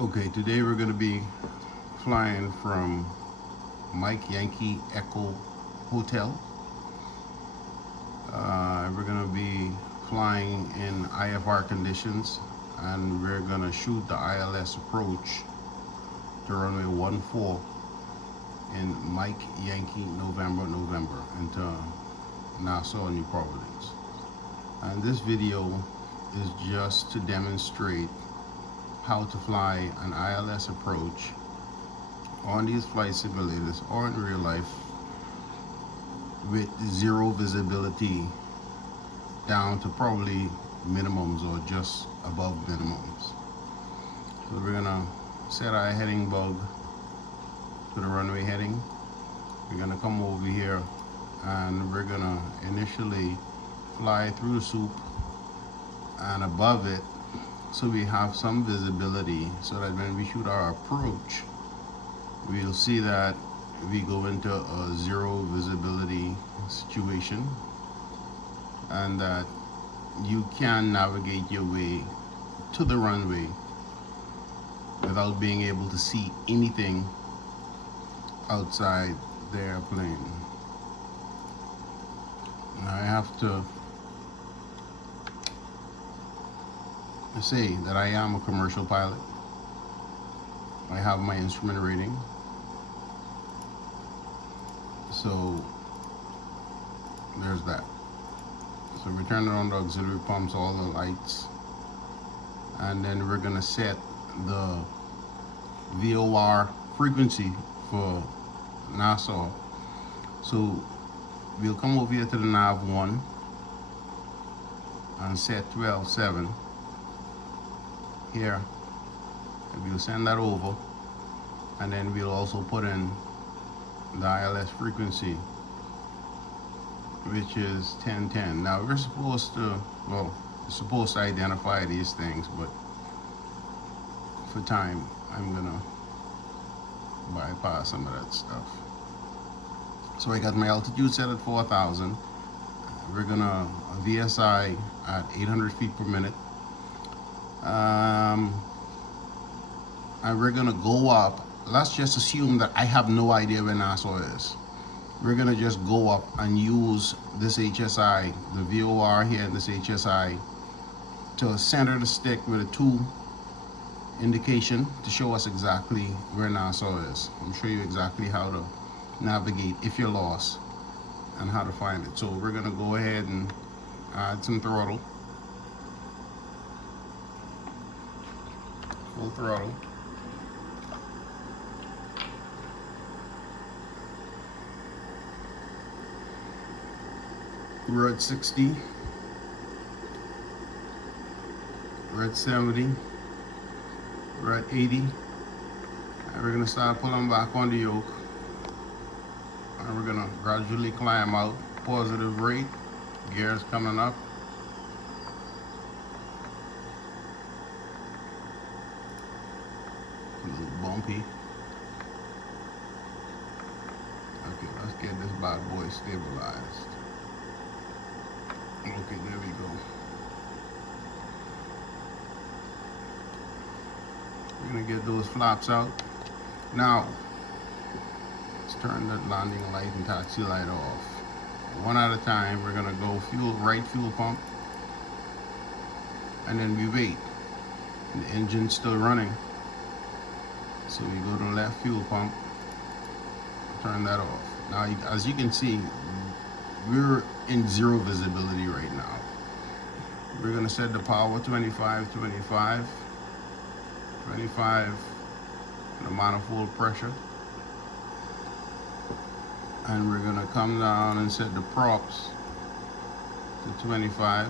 Okay, today we're going to be flying from Mike Yankee Echo Hotel. We're going to be flying in IFR conditions, and we're going to shoot the ILS approach to runway 14 in Mike Yankee November into Nassau, New Providence. And this video is just to demonstrate how to fly an ILS approach on these flight simulators or in real life with zero visibility down to probably minimums or just above minimums. So we're gonna set our heading bug to the runway heading. We're gonna come over here and we're gonna initially fly through the soup and above it, so we have some visibility, so that when we shoot our approach, we'll see that we go into a zero visibility situation and that you can navigate your way to the runway without being able to see anything outside the airplane. Now I have to say that I am a commercial pilot. I have my instrument rating. So there's that. So we're turning on the auxiliary pumps, all the lights, and then we're gonna set the VOR frequency for Nassau. So we'll come over here to the nav 1 and set 12.7 here, and we'll send that over, and then we'll also put in the ILS frequency, which is 1010. Now we're supposed to identify these things, but for time I'm gonna bypass some of that stuff. So I got my altitude set at 4,000. We're gonna VSI at 800 feet per minute. And we're gonna go up. Let's just assume that I have no idea where Nassau is. We're gonna just go up and use this HSI, the VOR here and this HSI, to center the stick with a 2 indication to show us exactly where Nassau is. I'll show you exactly how to navigate if you're lost and how to find it. So we're gonna go ahead and add some throttle, full throttle. We're at 60, we're at 70, we're at 80, and we're gonna start pulling back on the yoke, and we're gonna gradually climb out. Positive rate, gears coming up. A little bumpy. Okay, let's get this bad boy stabilized. Okay, there we go. We're gonna get those flaps out. Now, let's turn that landing light and taxi light off. One at a time, we're gonna go right fuel pump, and then we wait. The engine's still running. So we go to left fuel pump, turn that off. Now, as you can see, we're in zero visibility right now. We're gonna set the power 25, 25, 25, the manifold pressure. And we're gonna come down and set the props to 25.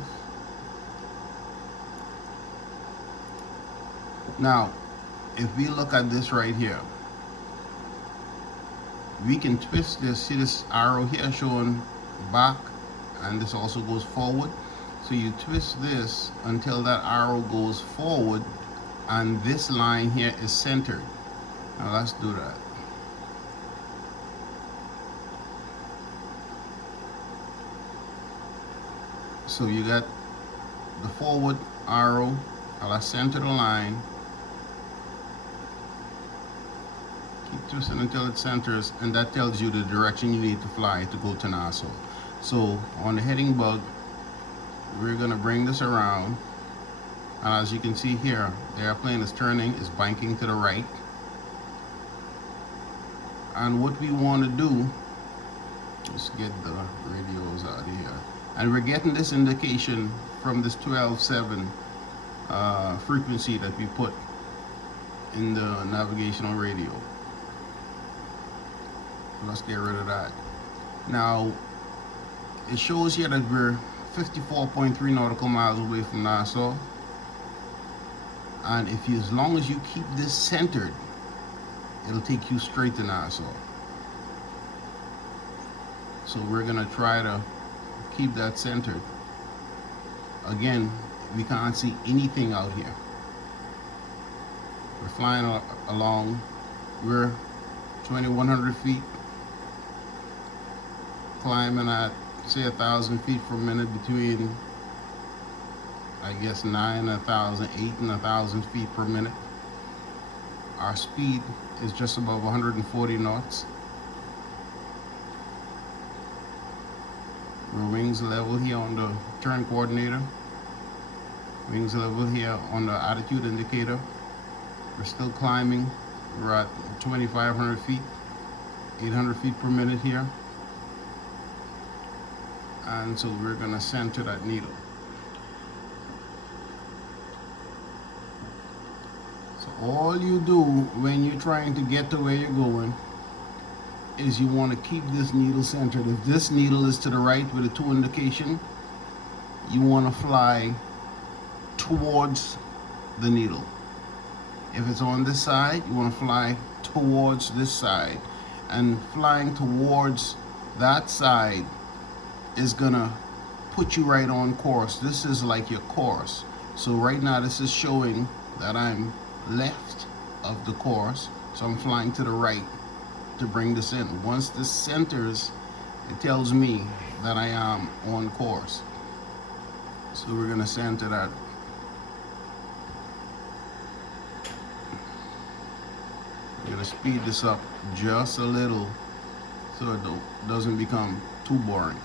Now, if we look at this right here, we can twist this. See this arrow here showing back, and this also goes forward. So you twist this until that arrow goes forward and this line here is centered. Now let's do that. So you got the forward arrow, let's center the line, Keep twisting until it centers, and that tells you the direction you need to fly to go to Nassau. So on the heading bug, we're gonna bring this around, and as you can see here, the airplane is turning, is banking to the right. And what we want to do, let's get the radios out of here, and we're getting this indication from this 12.7 frequency that we put in the navigational radio. Let's get rid of that. Now it shows here that we're 54.3 nautical miles away from Nassau, and if you, as long as you keep this centered, it'll take you straight to Nassau. So we're gonna try to keep that centered. Again, we can't see anything out here. We're flying along, we're 2,100 feet, climbing at say 1,000 feet per minute, between I guess 9,000, 8 and 1,000 feet per minute. Our speed is just above 140 knots. Our wings level here on the turn coordinator. Wings level here on the attitude indicator. We're still climbing. We're at 2,500 feet, 800 feet per minute here. And so we're gonna center that needle. So all you do when you're trying to get to where you're going is you want to keep this needle centered. If this needle is to the right with a 2 indication, you want to fly towards the needle. If it's on this side, you want to fly towards this side. And flying towards that side is gonna put you right on course. This is like your course. So right now this is showing that I'm left of the course, so I'm flying to the right to bring this in. Once this centers, it tells me that I am on course. So we're gonna center that. We're gonna speed this up just a little so it doesn't become too boring.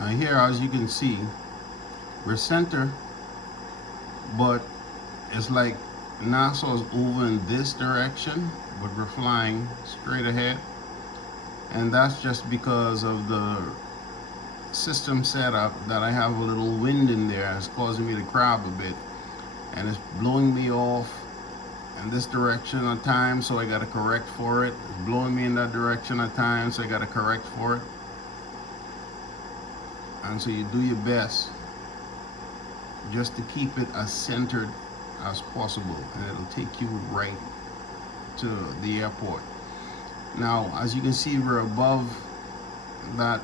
Now here, as you can see, we're center, but it's like Nassau's over in this direction, but we're flying straight ahead. And that's just because of the system setup that I have a little wind in there. It's causing me to crab a bit, and it's blowing me off in this direction at times, so I got to correct for it. It's blowing me in that direction at times, so I got to correct for it. And so you do your best just to keep it as centered as possible, and it'll take you right to the airport. Now, as you can see, we're above that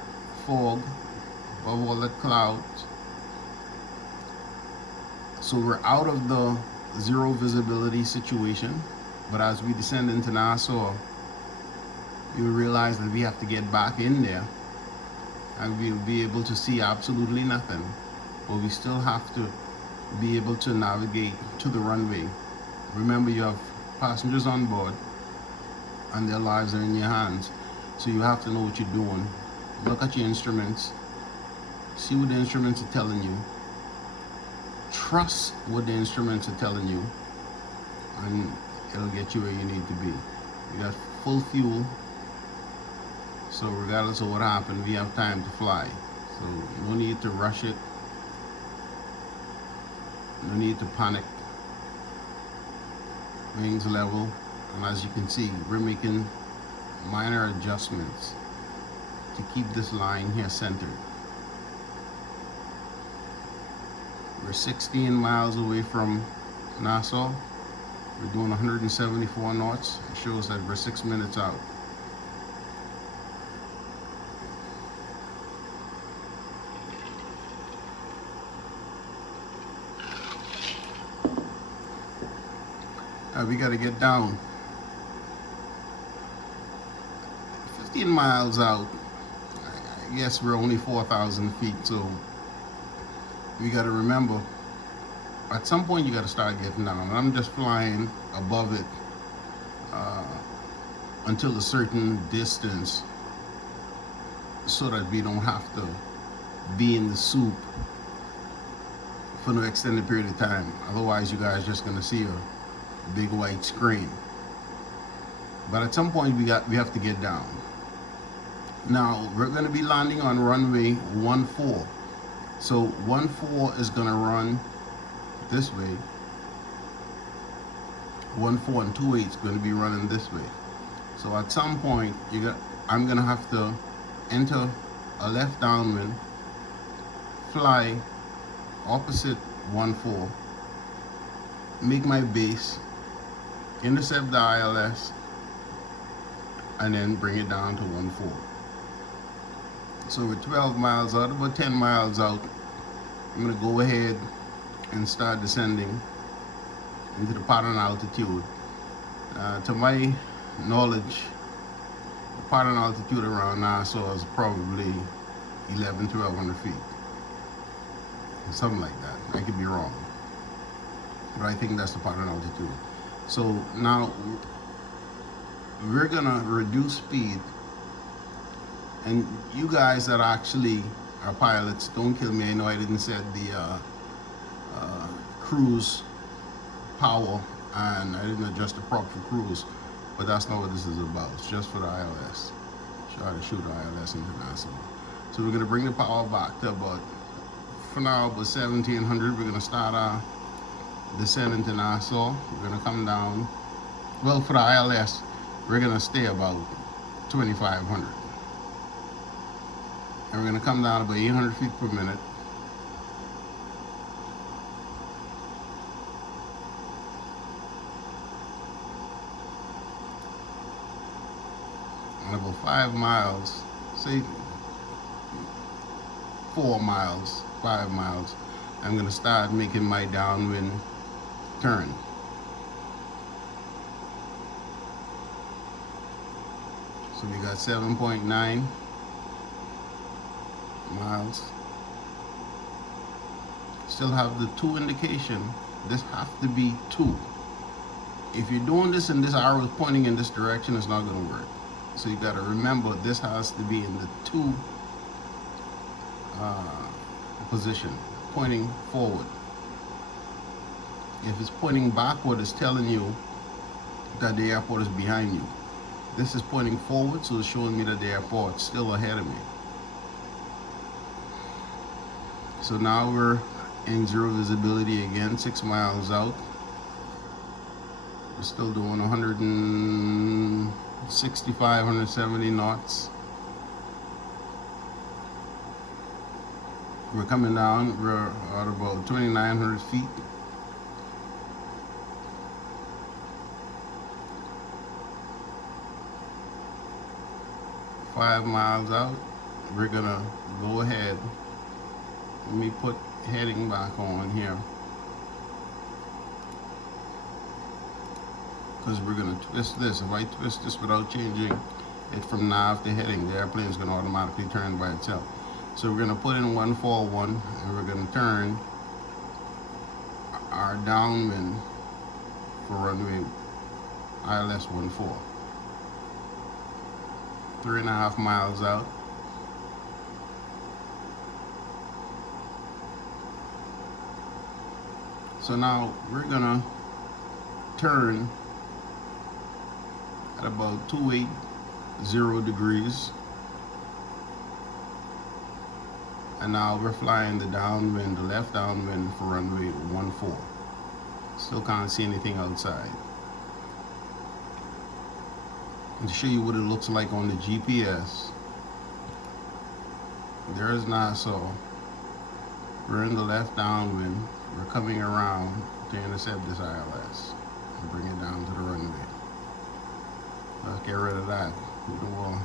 fog, above all that clouds. So we're out of the zero visibility situation, but as we descend into Nassau, you realize that we have to get back in there, and we'll be able to see absolutely nothing, but we still have to be able to navigate to the runway. Remember, you have passengers on board and their lives are in your hands, so you have to know what you're doing. Look at your instruments, see what the instruments are telling you, trust what the instruments are telling you, and it'll get you where you need to be. You got full fuel, So regardless of what happened, we have time to fly. So no need to rush it. No need to panic. Wings level. And as you can see, we're making minor adjustments to keep this line here centered. We're 16 miles away from Nassau. We're doing 174 knots. It shows that we're 6 minutes out. We got to get down 15 miles out. I guess we're only 4,000 feet, so we got to remember at some point you got to start getting down. I'm just flying above it until a certain distance so that we don't have to be in the soup for no extended period of time. Otherwise you guys just gonna see a big white screen. But at some point we have to get down. Now we're going to be landing on runway 14. So 14 is going to run this way. 14 and 28 is going to be running this way. So at some point I'm going to have to enter a left downwind, fly opposite 14, make my base, intercept the ILS, and then bring it down to 14. So we're 12 miles out, about 10 miles out. I'm going to go ahead and start descending into the pattern altitude. To my knowledge, the pattern altitude around Nassau is probably 1,100-1,200 feet. Something like that. I could be wrong, but I think that's the pattern altitude. So now we're gonna reduce speed, and you guys that actually are pilots, don't kill me. I know I didn't set the cruise power, and I didn't adjust the prop for cruise, but that's not what this is about. It's just for the ILS. Try to shoot the ILS into Nassau. So we're gonna bring the power back to about, for now, about 1700. We're gonna start our descent into Nassau. We're gonna come down. Well, for the ILS, we're gonna stay about 2,500. And we're gonna come down about 800 feet per minute. And about 5 miles, say 4 miles, 5 miles, I'm gonna start making my downwind turn. So we got 7.9 miles. Still have the 2 indication. This have to be 2. If you're doing this and this arrow is pointing in this direction, it's not gonna work. So you gotta remember this has to be in the 2 position, pointing forward. If it's pointing backward, it's telling you that the airport is behind you. This is pointing forward, so it's showing me that the airport's still ahead of me. So now we're in zero visibility again, 6 miles out. We're still doing 165, 170 knots. We're coming down, we're at about 2,900 feet. Five miles out, we're gonna go ahead. Let me put heading back on here, because we're gonna twist this. If I twist this without changing it from nav to heading, the airplane is gonna automatically turn by itself. So we're gonna put in 141, and we're gonna turn our downwind for runway ILS 14. 3.5 miles out. So now we're gonna turn at about 280 degrees. And now we're flying the downwind, the left downwind for runway 14. Still can't see anything outside. And to show you what it looks like on the GPS, there's Nassau. We're in the left downwind. We're coming around to intercept this ILS and bring it down to the runway. Let's get rid of that. Well,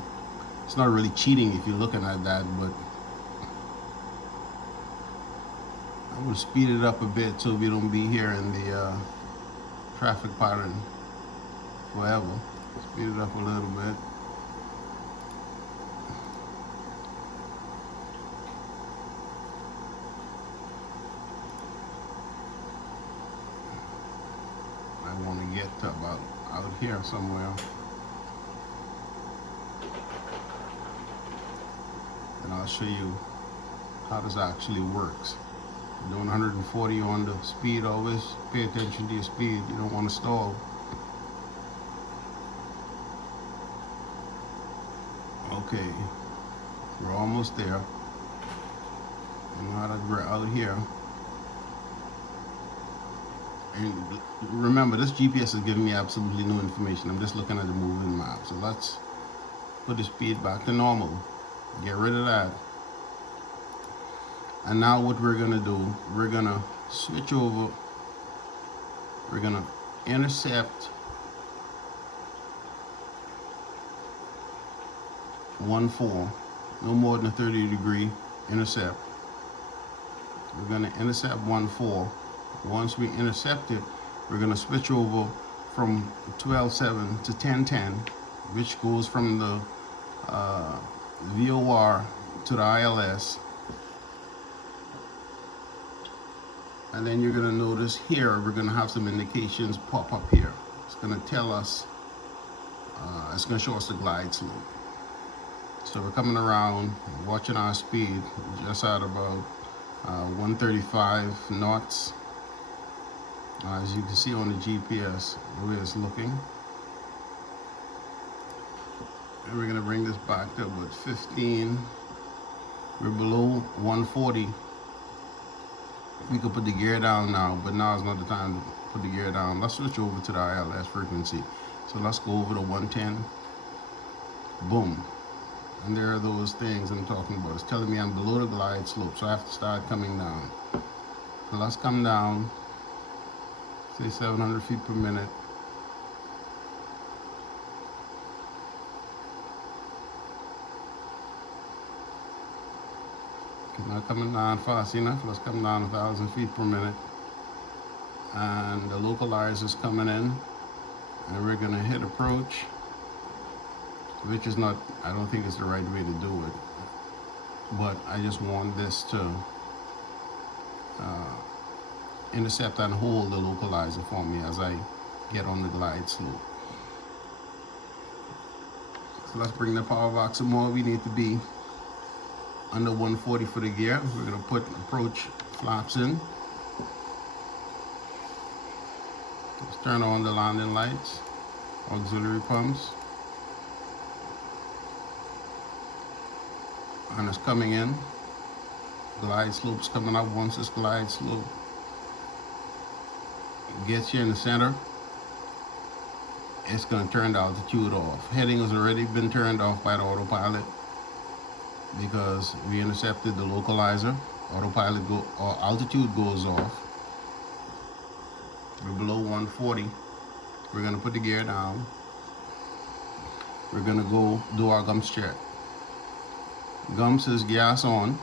it's not really cheating if you're looking at that, but I'm going to speed it up a bit so we don't be here in the traffic pattern forever. Speed it up a little bit. I want to get to about out here somewhere. And I'll show you how this actually works. Doing 140 on the speed, always pay attention to your speed. You don't want to stall. Okay, we're almost there. And now that we're out here, and remember, this GPS is giving me absolutely no information. I'm just looking at the moving map. So let's put the speed back to normal. Get rid of that. And now what we're gonna do, we're gonna switch over. We're gonna intercept 14, no more than a 30-degree intercept. We're gonna intercept 14. Once we intercept it, we're gonna switch over from 12.7 to 10.10, which goes from the VOR to the ILS. And then you're gonna notice here, we're gonna have some indications pop up here. It's gonna tell us, it's gonna show us the glide slope. So we're coming around, watching our speed, just at about 135 knots. As you can see on the GPS, the way it's looking. And we're gonna bring this back to about 15. We're below 140. We could put the gear down now, but now is not the time to put the gear down. Let's switch over to the ILS frequency. So let's go over to 110. Boom. And there are those things I'm talking about. It's telling me I'm below the glide slope, so I have to start coming down. So let's come down, say 700 feet per minute. Not coming down fast enough. Let's come down 1,000 feet per minute. And the localizer is coming in. And we're gonna hit approach, which is not, I don't think it's the right way to do it. But I just want this to intercept and hold the localizer for me as I get on the glide slope. So let's bring the power back some more. We need to be under 140 for the gear. We're gonna put approach flaps in. Let's turn on the landing lights, auxiliary pumps. And it's coming in. Glide slope's coming up. Once this glide slope gets you in the center, it's gonna turn the altitude off. Heading has already been turned off by the autopilot because we intercepted the localizer. Autopilot or altitude goes off. We're below 140. We're gonna put the gear down. We're gonna go do our gums check. Gums is gas on.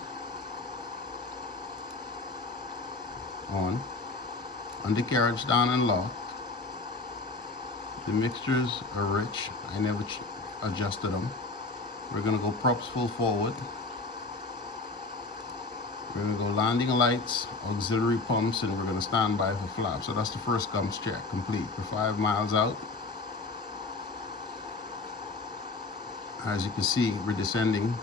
Undercarriage down and locked. The mixtures are rich. I never adjusted them. We're gonna go props full forward. We're gonna go landing lights, auxiliary pumps, and we're gonna stand by for flaps. So that's the first gums check complete. We're 5 miles out. As you can see, we're descending.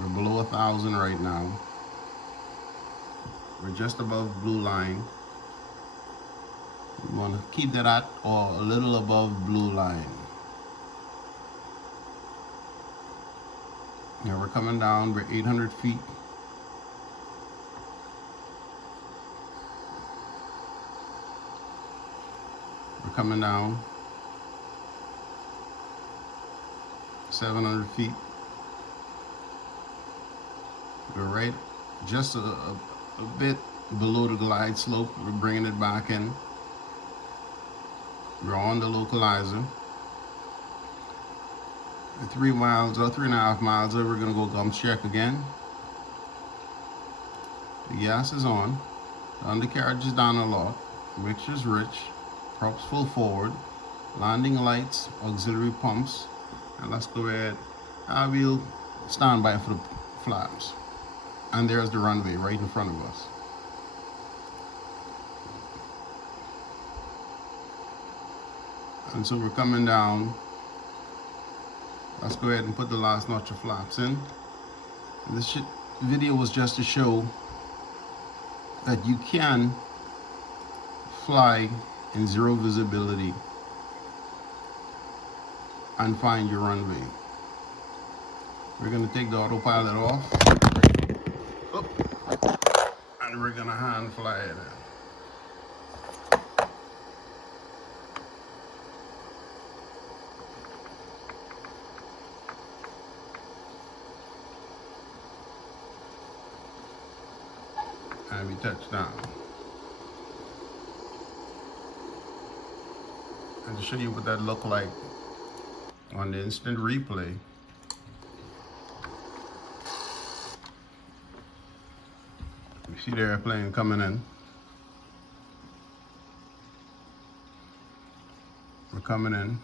We're below 1,000 right now. We're just above blue line. We want to keep that at or a little above blue line. Now we're coming down. We're 800 feet coming down 700 feet. We're right just a bit below the glide slope. We're bringing it back in. We're on the localizer. 3 miles or 3.5 miles over, we're gonna go gums check again. The gas is on. The undercarriage is down a lot. Mixture's rich. Props full forward. Landing lights, auxiliary pumps. And let's go ahead. I will stand by for the flaps. And there's the runway right in front of us. And so we're coming down. Let's go ahead and put the last notch of flaps in. And this video was just to show that you can fly in zero visibility and find your runway. We're going to take the autopilot off. And we're going to hand fly it in. And we touch down. And to show you what that looked like on the instant replay, you see the airplane coming in. We're coming in.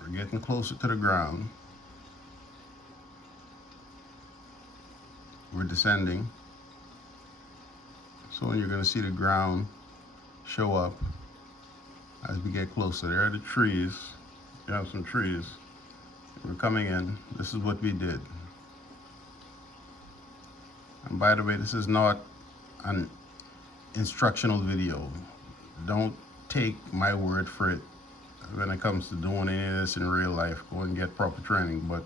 We're getting closer to the ground. We're descending. So you're going to see the ground show up as we get closer. There are the trees. You have some trees. We're coming in. This is what we did. And by the way, this is not an instructional video. Don't take my word for it when it comes to doing any of this in real life. Go and get proper training, but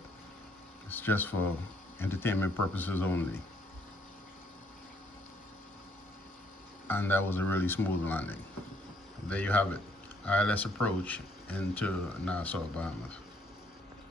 it's just for entertainment purposes only. And that was a really smooth landing. There you have it. ILS approach into Nassau, Bahamas.